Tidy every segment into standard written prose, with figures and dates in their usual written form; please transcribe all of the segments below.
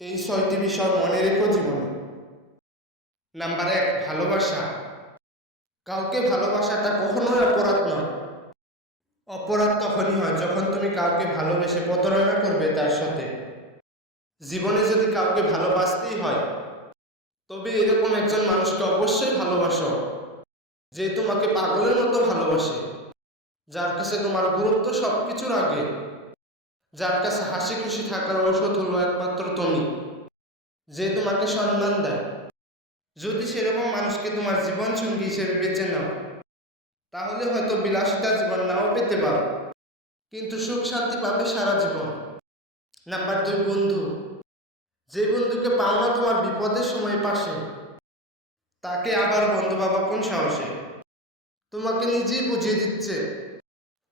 এই ৬টি বিষয় মনে রেখো জীবনে। নাম্বার ১, ভালোবাসা। কাউকে ভালোবাসাটা কখনোই অপরাধ নয়। অপরাধ তখনই হয় যখন তুমি কাউকে ভালোবেসে প্রতারণা করবে তার সাথে। জীবনে যদি কাউকে ভালোবাসতেই হয়, তবে এরকম একজন মানুষকে অবশ্যই ভালোবাসো, যে তোমাকে পাগলের মতো ভালোবাসে, যার কাছে তোমার গুরুত্ব সবকিছুর আগে, যার কাছে হাসি খুশি থাকার ঔষধ হলো একমাত্র তুমি, যে তোমাকে সম্মান দেয়। যদি সেরকম মানুষকে তোমার জীবন সঙ্গী হিসেবে বেছে নাও, তাহলে হয়তো বিলাসিতা জীবন নাও পেতে পারো, কিন্তু সুখ শান্তি পাবে সারা জীবন। নাম্বার ২, বন্ধু। যে বন্ধুকে পাও না তোমার বিপদের সময় পাশে, তাকে আবার বন্ধু ভাবা কোন সাহসে? তোমাকে নিজেই বুঝিয়ে দিচ্ছে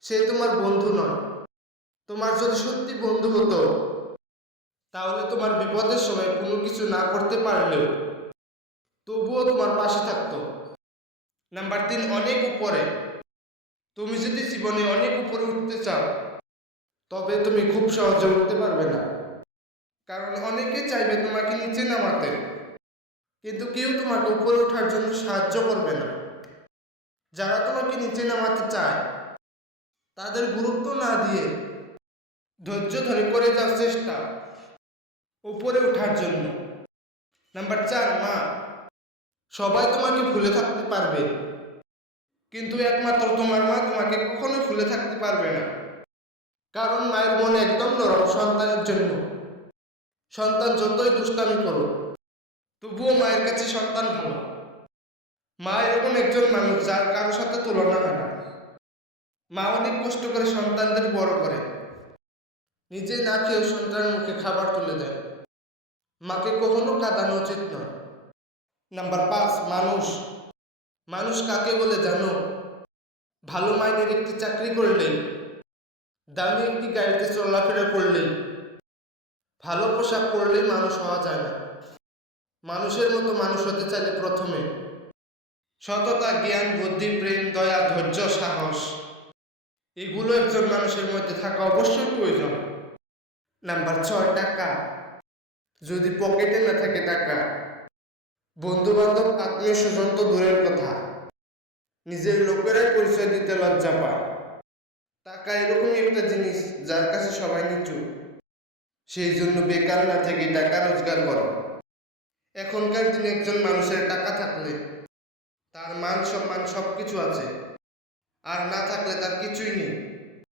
সে তোমার বন্ধু নয়। তোমার যদি সত্যি বন্ধু হতো, তাহলে তোমার বিপদের সময় কোনো কিছু না করতে পারলেও তবুও তোমার পাশে থাকতো। নাম্বার ৩, অনেক উপরে। তুমি যদি জীবনে অনেক উপরে উঠতে চাও, তবে তুমি খুব সহজে উঠতে পারবে না। কারণ অনেকে চাইবে তোমাকে নিচে নামাতে, কিন্তু কেউ তোমাকে উপরে ওঠার জন্য সাহায্য করবে না। যারা তোমাকে নিচে নামাতে চায়, তাদের গুরুত্ব না দিয়ে ধৈর্য ধরে করে যাওয়ার চেষ্টা উপরে ওঠার জন্য। নাম্বার ৪, মা। সবাই তোমাকে ভুলে থাকতে পারবে, কিন্তু একমাত্র তোমার মা তোমাকে কখনো ভুলে থাকতে পারবে না। কারণ মায়ের মন একদম নরম সন্তানের জন্য। সন্তান যতই দুষ্টামি করো, তবুও মায়ের কাছে সন্তান ভালো। মা এরকম একজন মানুষ যার কারোর সাথে তুলনা হয় না। মা অনেক কষ্ট করে সন্তানদের বড় করে, নিজে না খেয়েও সন্তানের মুখে খাবার তুলে দেয়। মাকে কখনো কাঁদানো উচিত নয়। নাম্বার ৫, মানুষ। মানুষ কাকে বলে জানো? ভালো মাইনের একটি চাকরি করলেই, দামি একটি গাড়িতে চলাফেরা করলেই, ভালো পোশাক পরলেই মানুষ হওয়া যায় না। মানুষের মতো মানুষ হতে চাইলে প্রথমে সততা, জ্ঞান, বুদ্ধি, প্রেম, দয়া, ধৈর্য, সাহস, এগুলো একজন মানুষের মধ্যে থাকা অবশ্যই প্রয়োজন। নাম্বার ৬, টাকা। যদি পকেটে না থাকে টাকা, বন্ধু বান্ধব আত্মীয় স্বজন তো দূরের কথা, নিজের লোকেরাই পরিচয় দিতে লজ্জা পায়। টাকা এরকমই একটা জিনিস যার কাছে সবাই নিচু। সেই জন্য বেকার না থেকে টাকা রোজগার করো। এখনকার দিনে একজন মানুষের টাকা থাকলে তার মান সম্মান সবকিছু আছে, আর না থাকলে তার কিছুই নেই।